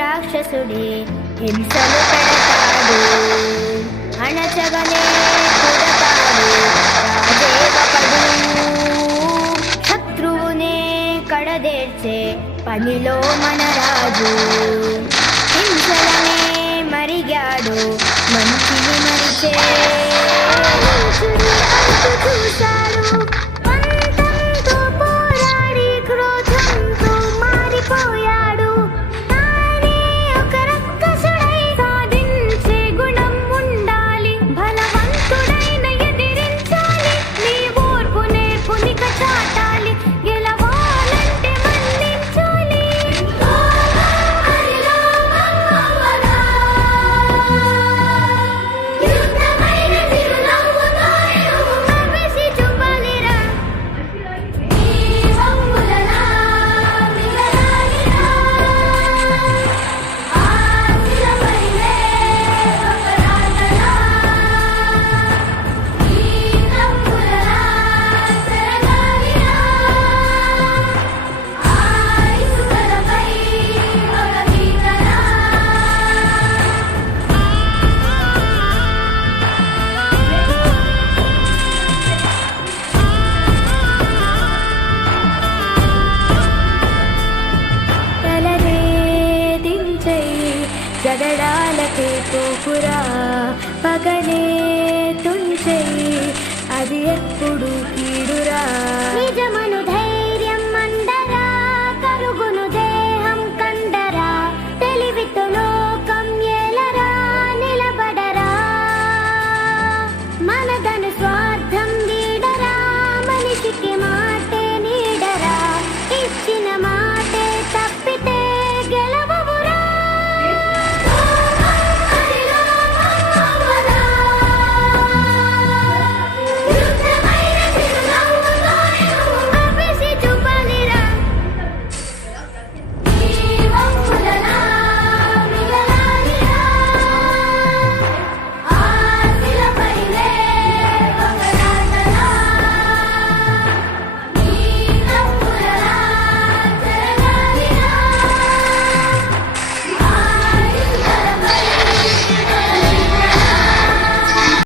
రాక్షసుడే హింసలు పెడతాడు, అణచగనే కొడతాడు రాజేవపడు. శత్రువునే కడదేర్చే పనిలో మన రాజు, హింసలనే మరిగాడు మంచిని మరిచే. చూశాడు పంతంతో పోరాడి క్రోధంతో మారిపోయాడు. తానే ఒక రక్కసుడై సాధించే గుణం ఉండాలి, బలవంతుడైన ఎదిరించాలి, నీ ఓర్పు నేర్పునిక చాటాలి, గెలవాలంటే మన్నించాలి. జగడాలకే పోకురా, పగనే తుంచెయ్యి, అది ఎప్పుడు కీడురా.